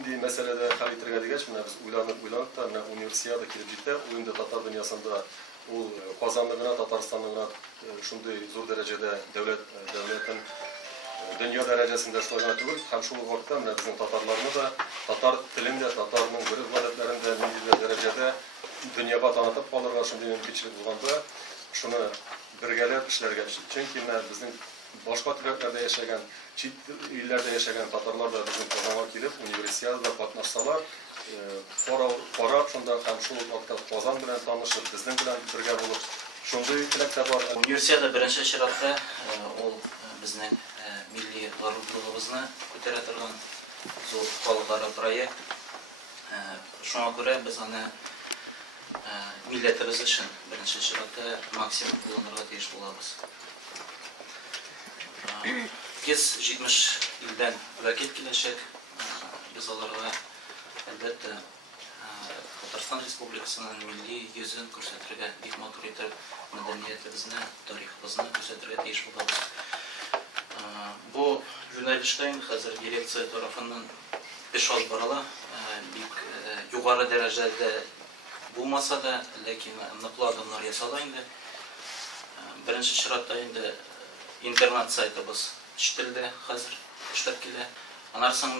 Nindi meselede hal ettirge digeç mi? Biz uylanıp da üniversitede kirip gitti. Oyunda Tatar dünyasında o kazanlığına Tatarstan'ına şunday zor derecede devletin dünya derecesinde şuna değil, hem şu vakıtta bizim Tatarlarını da Tatar dilinde, Tatar'ın bir ibadetlerinde milli derecede dünyaya tanıtıp kalırlar şimdi mümkünçilik bulganda şunu birgelep işlerge. Çünkü bizim başka devletlerde yaşayan, çift illerde yaşayan Tatarlar da bizim kazanma kilip üniversitede katlaşsalar para şunda hem şu vakıtta kazan bilen tanışıp bizden bilen birge bulup şunday tilekte var. Üniversitede birinci şiratta o bizden milli gururluğumuzni ko'tara turgan zo'r xalqaro proyekt. Shunga ko'ra biz ana millatimiz uchun birinchi shiratda maksimum qo'llanishga tegish bo'lamiz. Biz 70 yildan vakil kelishak biz ularga albatta Tatarstan Respublikasining milliy yuzini ko'rsatirga, autoritar madaniyatimizni, tariximizni ko'rsatirga tegish bo'lamiz. Bu jurnalistlerin hazır direksiya tarafından iş alıp barala yukarı derecede bulmasa da lakin nıklı adımlar yasalayındı. Birinci şiratta indi internet saytımız iştildi hazır işlep kele. Anarsan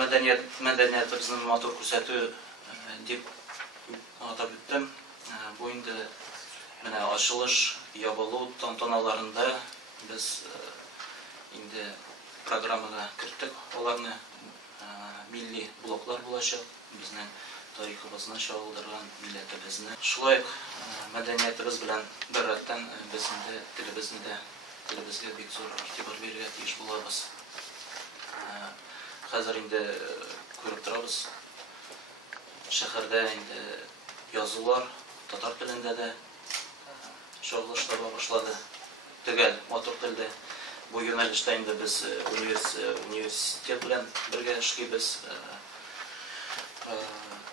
medeniyetimizin motor kursatı dip atab ettim. Bu indi mene açılış yabalı tantanalarında biz indi programına kirttik. Olarni milli bloklar bulacak. Bizning tariximizni şoğuldurgan milletimizni. Şulay medeniyetimiz bilan bir rattan bizim de tilimizga bek zo'r e'tibor berga tegish bo'lamiz. Hozir endi ko'rib turamiz. Shaharda endi yozuvlar tatar tilida da sho'g'lashlar boshladi. Tugal motor tilda bu yo'nalishda endi biz universitet bilan birga ishlaymiz.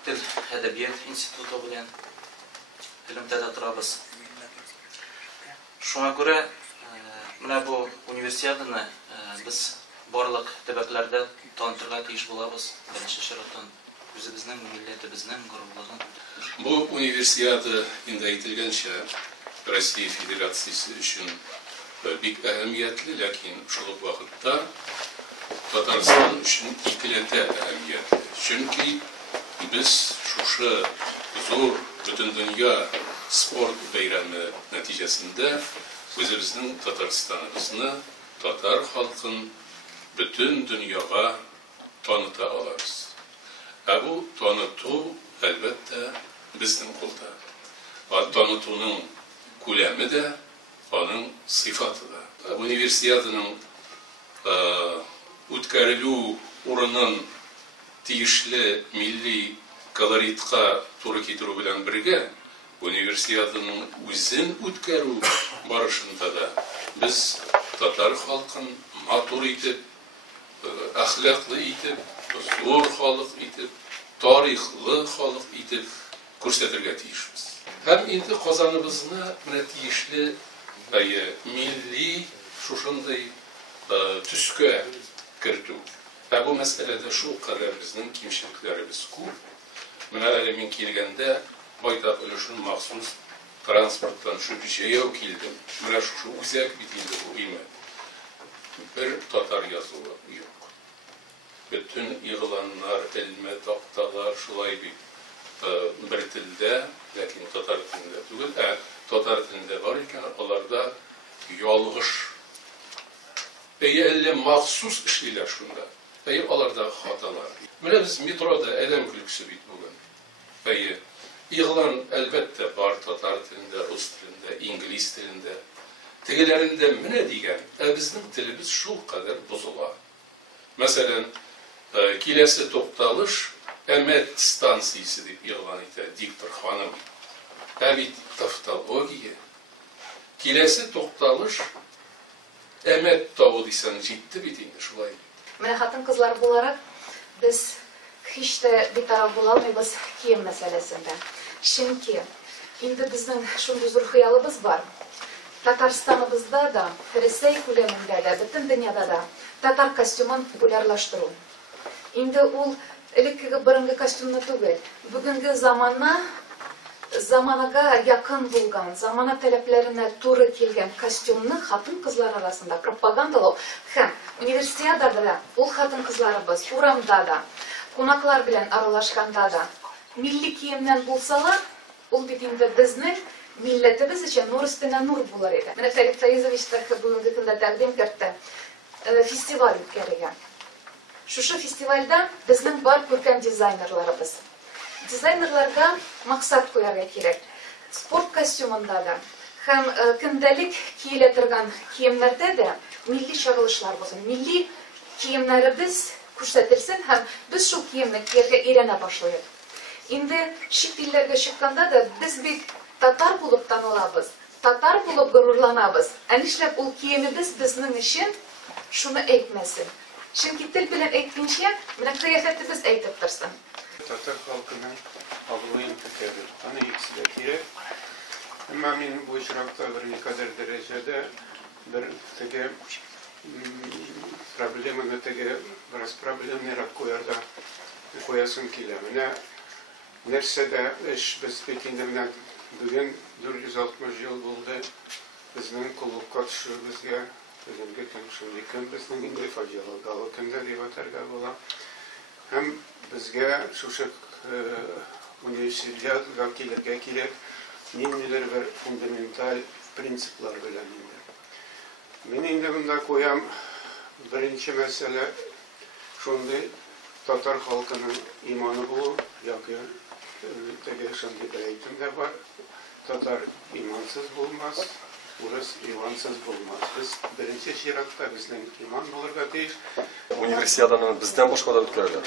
Til adabiyot instituti bilan ilmda turamiz. Shunga ko'ra mana bu universitetni biz barliq tabaqalarda tanıtırga tegish bo'lamiz. Birinchi shiratdan o'zimizning millatimizning g'ururligini. Bu universitet endi aytilgancha Rossiya Federatsiyasi uchun bek ahamiyatli, lakin shuluk vaqtda Tatarstan uchun ikkilanti ahamiyatli. Chunki biz shusha zo'r butun dunyo sport bayrami natijasida o'zimizning Tatarstonimizni, Tatar xalqini butun dunyoga tanıta olamiz. Bu tanıtuv albatta bizning qo'lda. Tanıtuvning ko'lami da onun sıfatı da. Üniversitenin o'tkariluu o'rnining tegishli milliy koloritga to'g'ri keltiruv bilan birga üniversitening o'zini o'tkaruv borishida da biz Tatar xalqini motor etib, axloqli etib, zo'r xalq etib, tarixli xalq etib ko'rsatirga tegishmiz. Hem endi qozonimizni mana tegishli milliy shunday tusga kirituv. Bu masalada shu qadar bizning kimchiliklarimiz ko'p. Mana men kelganda boytaq ulushni maxsus transportdan shu yayov keldim. Mana shu o'zak bitindi bu uyma. Bir Tatar yozuvi yo'q. Bütün yig'lanlar, ilmi taqtalar şulay bir tilde, lakin Tatar tilinde tugul, Tatar tilinde var iken onlarda yolğuş elle maxsus işliler şunda. Onlarda hatalar. Böyle biz metroda elem külküsü bit bugün. İğlan elbette var Tatar tilinde, Rus tilinde, İngiliz tilinde. Tegelerinde ne diyen? Bizim tilimiz şu kadar bozula. Mesela kilesi to'xtalish emet stansiyasi deb e'lon etadi diktor xonim. Tabiiy taftologiya. Kilesi to'xtalish emet tog'i desan jetdi bitingda shulay. Mana xotin qizlar bo'larak biz hech de betaraf bo'lolmaymiz kiyim masalasida. Chunki endi bizning shunday zo'r xayolimiz bor. Tatarstonimizda da, Rossiya ko'lamida da, butun dunyoda da Tatar kostyumin populyarlashtiruv. Endi ul элеккеге борынгы костюмны түгел, бүгенге заманага якын булган, замана таләпләренә туры килгән костюмны хатын-кызлар арасында пропагандалау һәм универсиадада да ул хатын-кызларыбыз урамда да, кунаклар белән аралашканда да милли киемнән булсалар, ул бит инде безнең милләтебез өчен нур өстенә нур булыр иде. Менә Фәрит Фәйзович та бүгенге көндә тәкъдим итте. Фестиваль үткәрелгән. Шушы фестивальдә безнең бар күркәм дизайнерларыбыз. Дизайнерларга максат куярга кирәк. Спорт костюмында да һәм көндәлек киелә торган киемнәрдә дә милли чагылышлар булсын. Милли киемнәребез күрсәтелсен һәм без шул киемне кияргә өйрәнә башлыйк. Инде чит илләргә чыкканда да без бит татар булып танылабыз. Татар булып горурланабыз. Ә нишләп ул киемебез безнең өчен шуны әйтмәсен? Чөнки тел белән әйткәнчә, менә кыяфәтебез әйтеп торсын. Татар халкының абруен күтәрү. Аны икесе дә кирәк. Әмма мин бу очракта бер никадәр дәрәҗәдә бер теге проблеманы теге бераз проблемнарак куясым килә. Менә нәрсәдә эш без бит инде менә бүген 460 ел булды безнең клубка төшүебезгә. Бүгенге көн шундый көн безнең инде фаҗигале көндә дип әйтергә була. Һәм безгә шушы университетка килергә кирәк ниндидер бер фундаменталь принциплар белән инде. Мин инде монда куям беренче мәсьәлә шундый татар халкының иманы булу, яки теге шундый бер әйтем дә бар. Татар имансыз булмас, урыс имансыз булмас. Без беренче чиратта безнең иман булырга тиеш. Универсиаданы бездән башка да үткәрәләр.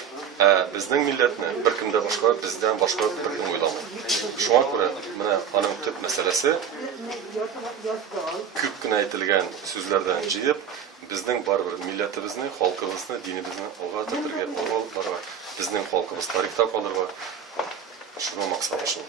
Безнең милләтне беркемдә башка, бездән башка беркем уйламый. Шуңа күрә менә аның төп мәсьәләсе күп кенә әйтелгән сүзләрдән җыеп, безнең барбер милләтебезне, халкыбызны, динебезне алга төртергә, алга барырга, безнең халкыбыз тарихта калырга. Шуның максаты шул.